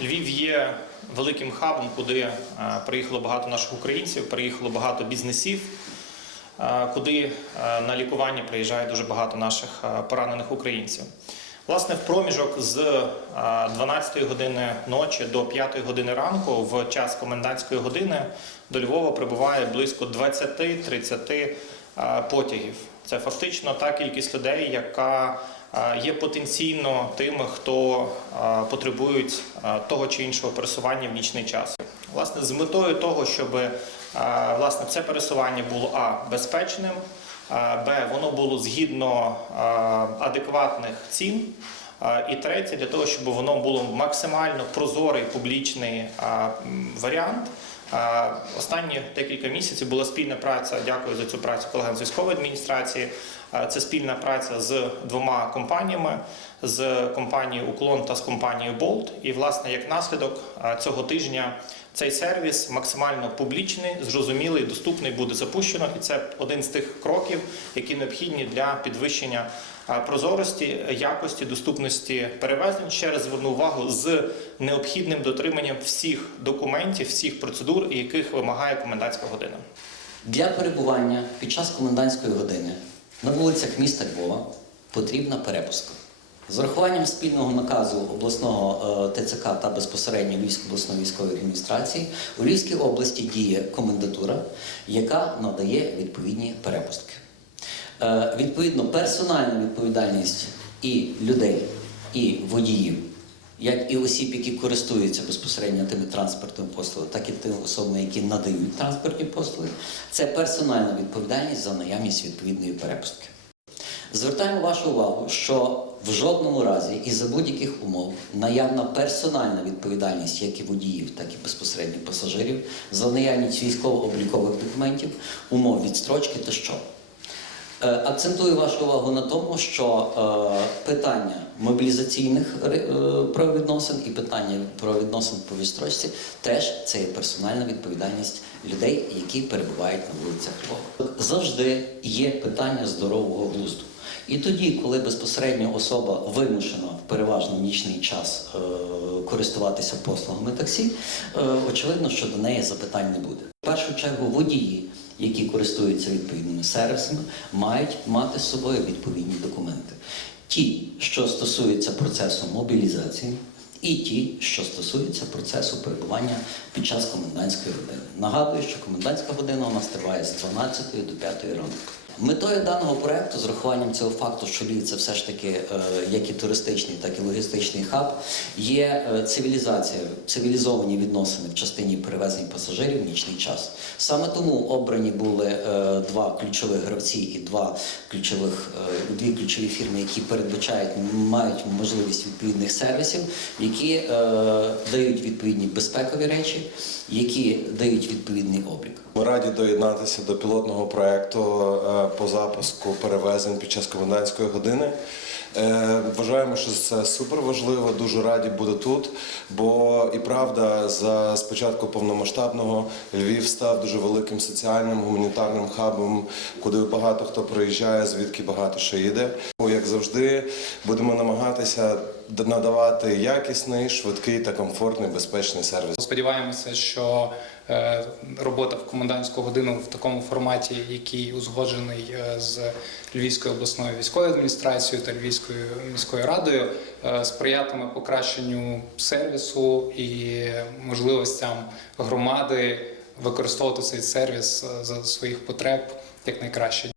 Львів є великим хабом, куди е, приїхало багато наших українців, приїхало багато бізнесів, е, куди е, на лікування приїжджає дуже багато наших поранених українців. Власне, в проміжок з е, 12 години ночі до 5 години ранку, в час комендантської години, до Львова прибуває близько 20-30 е, потягів. Це фактично та кількість людей, яка е, є потенційно тими, хто е, потребують е, того чи іншого пересування в нічний час. Власне, з метою того, щоб е, власне це пересування було а безпечним, Б, воно було згідно адекватних цін. І третє, для того, щоб воно було максимально прозорий публічний варіант. Останні декілька місяців була спільна праця. Дякую за цю працю колегам з військової адміністрації. А, Це спільна праця з двома компаніями: з компанією Уклон та з компанією Болт. І, власне, як наслідок цього тижня цей сервіс максимально публічний, зрозумілий, доступний буде запущено, і це один з тих кроків, які необхідні для підвищення прозорості, якості, доступності перевезень. Ще раз зверну увагу з необхідним дотриманням всіх документів, всіх процедур, яких вимагає комендантська година. Для перебування під час комендантської години на вулицях міста Львова потрібна перепуска. З урахуванням спільного наказу обласного е, ТЦК та безпосередньо Львівської обласної військової адміністрації у Львівській області діє комендатура, яка надає відповідні перепустки. Е, Відповідно, персональна відповідальність і людей, і водіїв, як і осіб, які користуються безпосередньо тими транспортними послугами, так і тими особами, які надають транспортні послуги, це персональна відповідальність за наявність відповідної перепустки. Звертаємо вашу увагу, що в жодному разі і за будь-яких умов наявна персональна відповідальність як і водіїв, так і безпосередньо пасажирів за наявність військово-облікових документів, умов відстрочки та що. Е, Акцентую вашу увагу на тому, що е, питання мобілізаційних е, правовідносин і питання правовідносин по відстрочці теж це є персональна відповідальність людей, які перебувають на вулицях Львова. Завжди є питання здорового глузду. І тоді, коли безпосередньо особа вимушена в переважно нічний час е, користуватися послугами таксі, е, очевидно, що до неї запитань не буде. В першу чергу водії, які користуються відповідними сервісами, мають мати з собою відповідні документи. Ті, що стосуються процесу мобілізації, і ті, що стосуються процесу перебування під час комендантської години. Нагадую, що комендантська година у нас триває з 12 до 5 ранку. Метою даного проекту, з рахуванням цього факту, що Львів це все ж таки е, як і туристичний, так і логістичний хаб, є е, цивілізація, цивілізовані відносини в частині перевезень пасажирів в нічний час. Саме тому обрані були е, два ключових гравці і два ключових, дві ключові фірми, які передбачають, мають можливість відповідних сервісів, які дають відповідні безпекові речі, які дають відповідний облік. Ми раді доєднатися до пілотного проекту по запуску перевезень під час комендантської години. Е, Вважаємо, що це супер важливо. Дуже раді бути тут. Бо і правда, за спочатку повномасштабного Львів став дуже великим соціальним гуманітарним хабом, куди багато хто приїжджає, звідки багато що їде. Як завжди, будемо намагатися надавати якісний, швидкий та комфортний безпечний сервіс. Сподіваємося, що е, робота в комендантську годину в такому форматі, який узгоджений е, з Львівською обласною військовою адміністрацією та Львівською міською радою, е, сприятиме покращенню сервісу і можливостям громади використовувати цей сервіс за своїх потреб як найкраще.